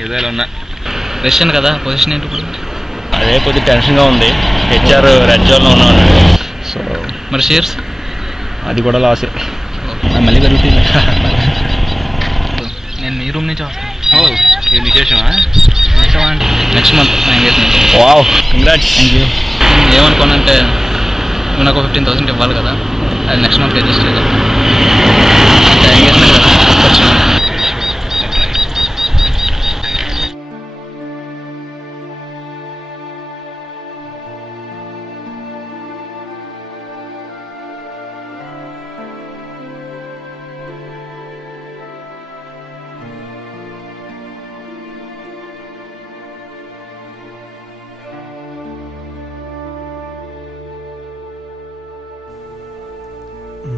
ఏదో ఇలా ఉన్నా. రష్యన్ కదా పొజిషన్ ఏంటి ఇప్పుడు? అదే కొద్దిగా టెన్షన్గా ఉంది. హెచ్ఆర్ రెడ్ జోన్లో ఉన్నాను. సో మరి షేర్స్ అది కూడా లాసే. మళ్ళీ పెరుగుతుంది. నేను మీ రూమ్ నుంచి వస్తాను. ఇది విశేషమా? నెక్స్ట్ మంత్ నా engagement. Wow, congrats. Thank you. ఏమనుకోనంటే నువ్వు నాకు 15,000 ఇవ్వాలి కదా, అది నెక్స్ట్ మంత్ అడ్జస్ట్ చేయాలి. ఎంగేజ్మెంట్ కదా ఖర్చు.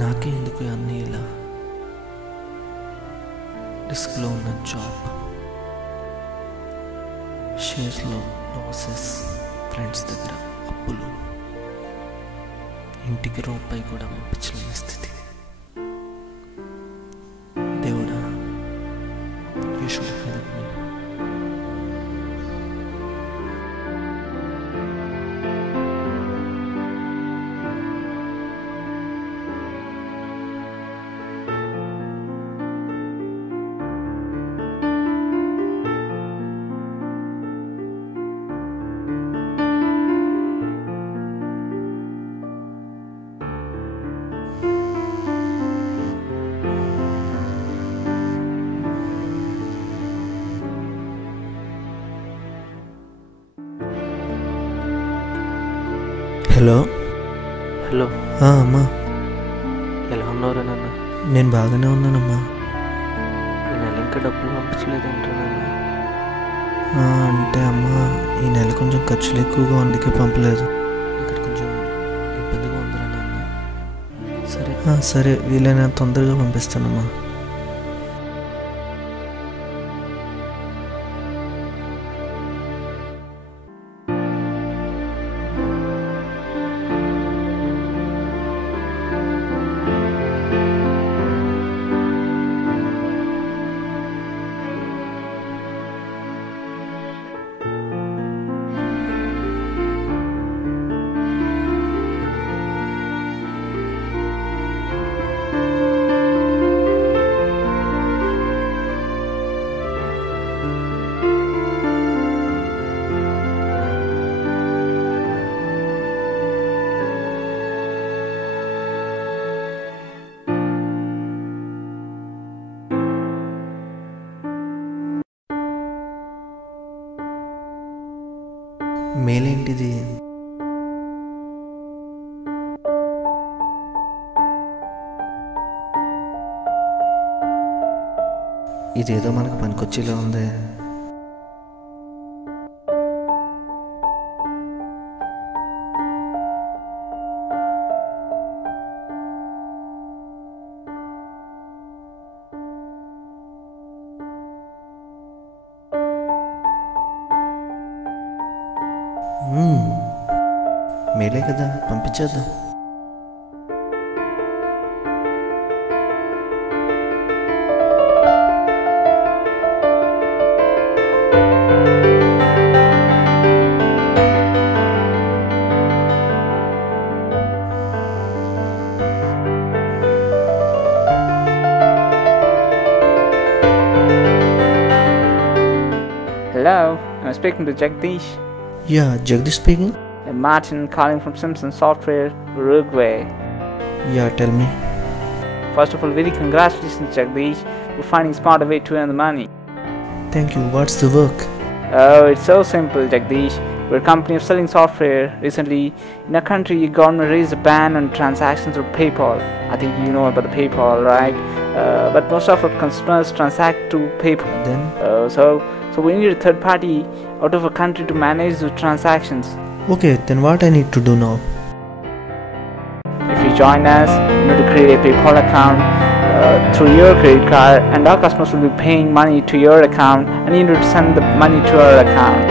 నాకే ఎందుకు అన్నీ ఇలా రిస్క్లో ఉన్న జాబ్, షేర్స్లో లాసెస్, ఫ్రెండ్స్ దగ్గర అప్పులు, ఇంటికి రూపాయి కూడా పంపించలేని స్థితి. దేవుడా, you should help me. Hello hello. అమ్మా, ఎలా ఉన్నావురా నాన్న? నేను బాగానే ఉన్నానమ్మా. ఈ నెల ఇంకా డబ్బులు పంపించలేదంటే నాన్న. అంటే అమ్మా, ఈ నెల కొంచెం ఖర్చులు ఎక్కువగా అందుకే పంపలేదు. ఇక్కడ కొంచెం ఇబ్బందిగా ఉందిరా నాన్న. సరే సరే, వీలైనా తొందరగా పంపిస్తానమ్మా. మేలేంటిది? ఇదేదో మనకు పనికొచ్చేలా ఉంది. మేలే కదా, పంపించేద్దాం. Hello, I'm speaking to Jagdish. Yeah, Jagdish speaking. I'm Martin calling from Simpson Software, Uruguay. Yeah, tell me. First of all, very congratulations, Jagdish, for finding a smarter way to earn the money. Thank you. What's the work? Oh, it's so simple, Jagdish. We're a company of selling software. Recently, in our country, the government raised a ban on transactions through PayPal. I think you know about the PayPal, right? But most of our customers transact through PayPal. Then? So we need a third party out of a country to manage those transactions. Okay, then what I need to do now? If you join us, you need to create a PayPal account through your credit card, and our customers will be paying money to your account, and you need to send the money to our account.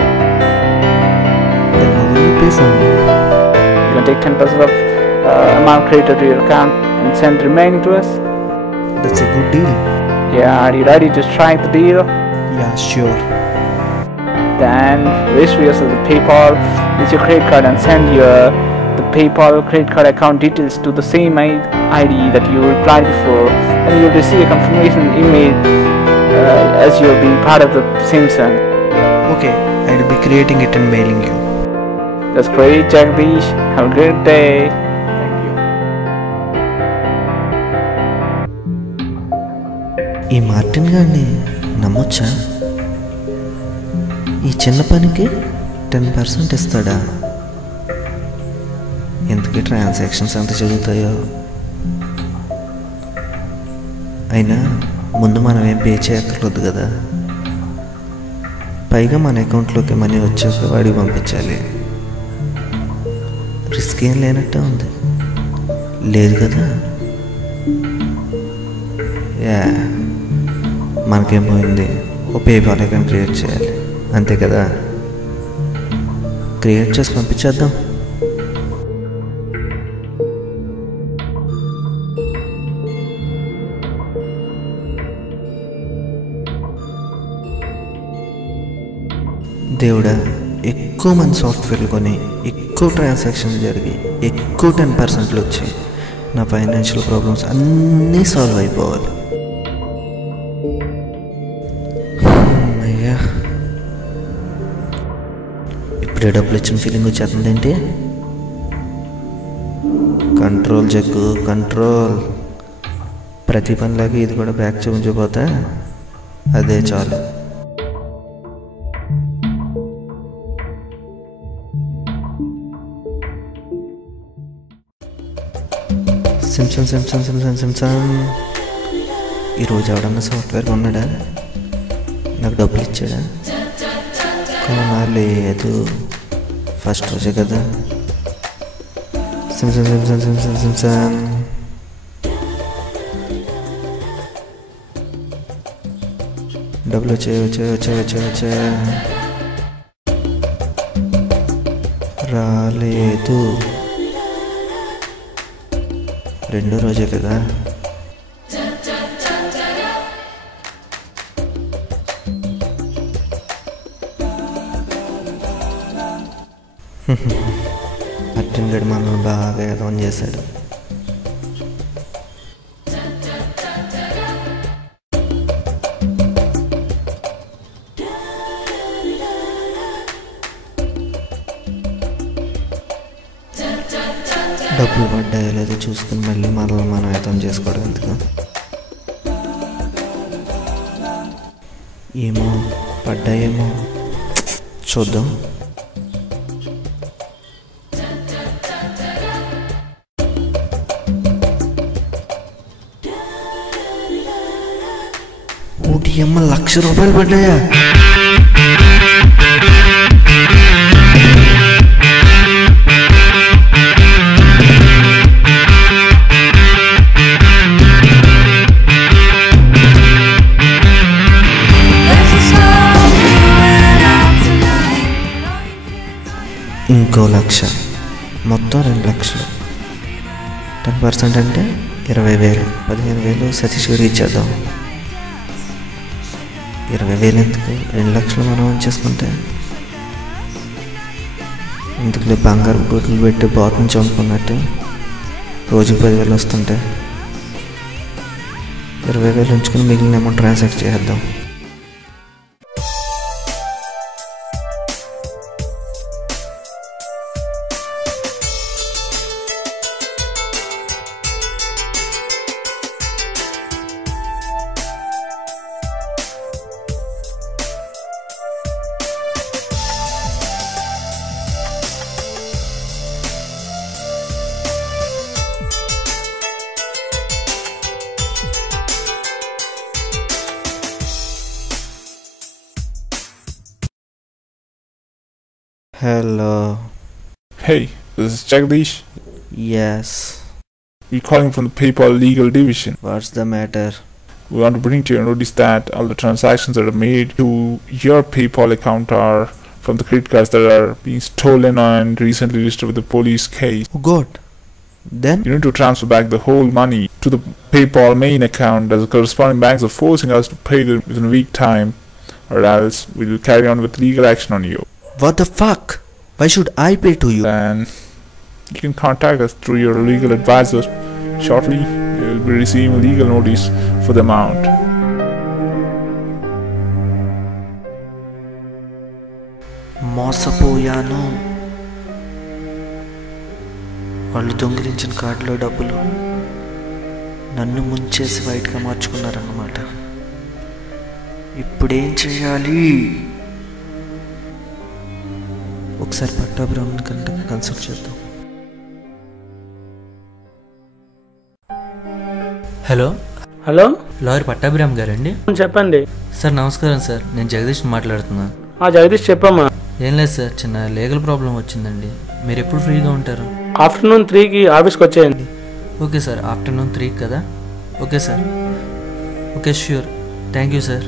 Then how will you pay for me? You can take 10% of amount credited to your account and send the remaining to us. That's a good deal. Yeah, are you ready to try the deal? Yeah sure. Then register yourself with PayPal with your credit card and send the PayPal credit card account details to the same ID that you replied before, and you will receive a confirmation email as you are being part of the Simpson. Okay, I will be creating it and mailing you. That's great, Jagdish. Have a great day. Thank you. ఈ Martin గారిని నమ్మొచ్చా? ఈ చిన్న పనికి 10% ఇస్తాడా? ఎందుకు transactions ఎంత జరుగుతాయో. అయినా ముందు మనం ఏం పే చేయక్కర్లేదు కదా. పైగా మన అకౌంట్లోకి మనీ వచ్చాక వాడికి పంపించాలి. రిస్క్ ఏం లేనట్టే ఉంది. లేదు కదా. యా, మనకేం పోయింది? ఓ పేపాల్ అకౌంట్ క్రియేట్ చేయాలి, అంతే కదా. క్రియేట్ చేసి పంపించేద్దాం. దేవుడా, ఎక్కువ మంది సాఫ్ట్వేర్లు కొని ఎక్కువ ట్రాన్సాక్షన్స్ జరిగి ఎక్కువ 10% వచ్చి నా ఫైనాన్షియల్ ప్రాబ్లమ్స్ అన్నీ సాల్వ్ అయిపోవాలి. అయ్యా, ఇప్పుడే డబ్బులు ఇచ్చిన ఫీలింగ్ వచ్చేస్తుంది ఏంటి? Control Jaggu, control. ప్రతి పనిలాగా ఇది కూడా బ్యాక్ చూపించబోతే అదే చాలు. సిమ్సన్ సిమ్సన్ సిమ్సన్ సిమ్సన్ ఈరోజు ఎవడన్నా సాఫ్ట్వేర్ కొన్నాడా? నాకు డబ్బులు ఇచ్చాడా? లేదు, ఫస్ట్ రోజే కదా. సిమ్సన్ సిమ్సన్ సిమ్సన్ సిమ్సన్ డబ్బులు వచ్చే రాలేదు. రెండో రోజే కదా. అర్జున్ గడి మనం బాగా ఎదవం చేశాడు. డబ్బులు పడ్డాయో లేదో చూసుకుని మళ్ళీ మనల్ని మనం ఎదవం చేసుకోవడం ఎందుకు? ఏమో పడ్డాయేమో చూద్దాం. అమ్మ, 1,00,000 రూపాయలు పడ్డాయా? ఇంకో 1,00,000, మొత్తం 2,00,000. 10% అంటే 20,000. 15,000 సతీష్ గారికి ఇచ్చేద్దాం. 20,000 ఎందుకు? 2,00,000 మనం ఉంచేసుకుంటే ఇందులో బంగారు బూట్లు పెట్టి బాతుని చంపుకున్నట్టు రోజుకి 10,000 వస్తుంటే 20,000 ఉంచుకుని మిగిలిన అమౌంట్ ట్రాన్సాక్ట్ చేద్దాం. Hello. Hey, this is Jagdish. Yes. We're calling from the PayPal legal division. What's the matter? We want to bring to your notice that all the transactions that are made to your PayPal account are from the credit cards that are being stolen and recently registered with the police case. Oh God. Then? You need to transfer back the whole money to the PayPal main account, as the corresponding banks are forcing us to pay them within a week time. or else we'll carry on with legal action on you. What the fuck? Why should I pay to you? Then you can contact us through your legal advisors. Shortly, you will be receiving legal notice for the amount. మోసపోయాను. వాళ్ళు దొంగిలించిన కార్డులో డబ్బులు నన్ను ముంచేసి వైట్గా మార్చుకున్నారన్నమాట. ఇప్పుడేం చేయాలి? ఒకసారి పట్టాభిరామన్ consult చేద్దాం. హలో హలో, లాయర్ పట్టాభిరామ్ గారండి? చెప్పండి సార్ నమస్కారం సార్, నేను జగదీష్ మాట్లాడుతున్నా. జగదీష్ చెప్పమ్మా. ఏం లేదు సార్, చిన్న లీగల్ ప్రాబ్లం వచ్చిందండి. మీరు ఎప్పుడు ఫ్రీగా ఉంటారు? ఆఫ్టర్నూన్ 3కి ఆఫీస్కి వచ్చేయండి. ఓకే సార్, ఆఫ్టర్నూన్ 3 కదా? Okay sir, okay sure, thank you sir.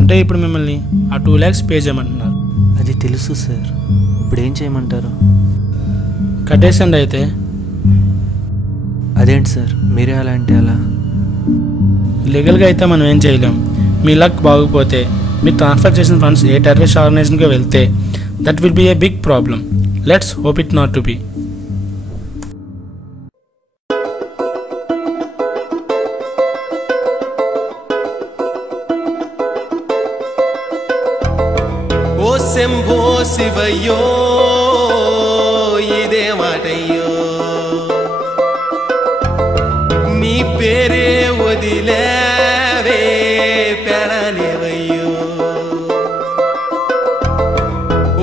అంటే ఇప్పుడు మిమ్మల్ని ఆ 2 lakhs పే చేయమంటున్నారు. అది తెలుసు సార్, ఇప్పుడు ఏం చేయమంటారు? కట్టేసండి అయితే. అదేంటి సార్, మీరే అలా అంటే అలా? లీగల్గా అయితే మనం ఏం చేయలేం. మీ లక్ బాగోకపోతే మీరు ట్రాన్స్ఫర్ చేసిన ఫండ్స్ ఏ టెర్రరిస్ట్ ఆర్గనైజేషన్గా వెళ్తే that will be a big problem. Let's hope it not to be. Shambho శివయ్యో ఇదే మాటయ్యో, నీ పేరే వదిలేవే పెడలేవయ్యో.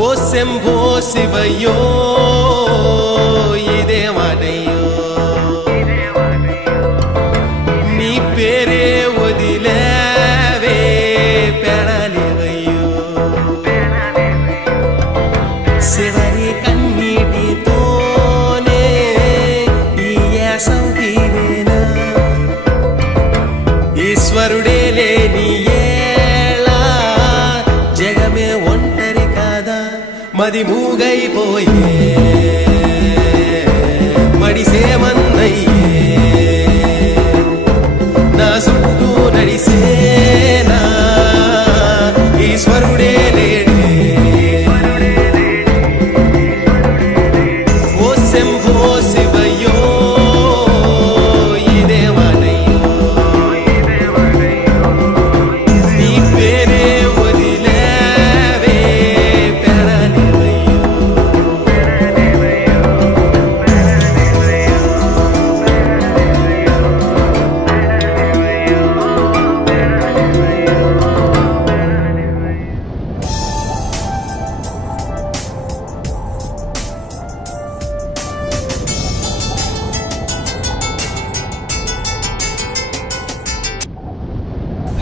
ఓ శంభో శివయ్యో ఇదే మాటయ్యో, నీ పేరే వదిలేవే పెడలేవయ్యో. శివరి కన్నీటితోనే ఈ యాసం తీరేనా, ఈశ్వరుడే లేని ఏళ జగమే ఒంటరి కాదా, మది మూగైపోయే మడిసేమన్నయ్యే, నా చుట్టూ నడిసేనా ఈశ్వరుడే లేడే.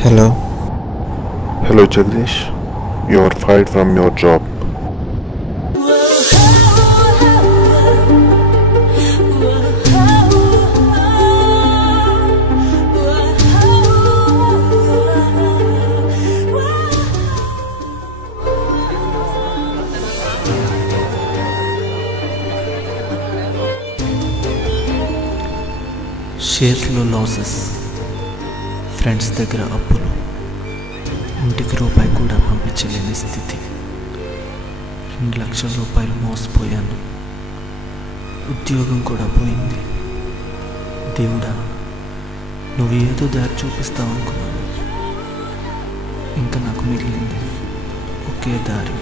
Hello. Hello Jagdish, you are fired from your job. షేర్స్లో లాసెస్, ఫ్రెండ్స్ దగ్గర అప్పులు, ఇంటికి రూపాయి కూడా పంపించలేని స్థితి, 2 లక్షల రూపాయలు మోసపోయాను, ఉద్యోగం కూడా పోయింది. దేవుడా, నువ్వు ఏదో దారి చూపిస్తావు అనుకున్నాను. ఇంకా నాకు మిగిలింది ఒకే దారి.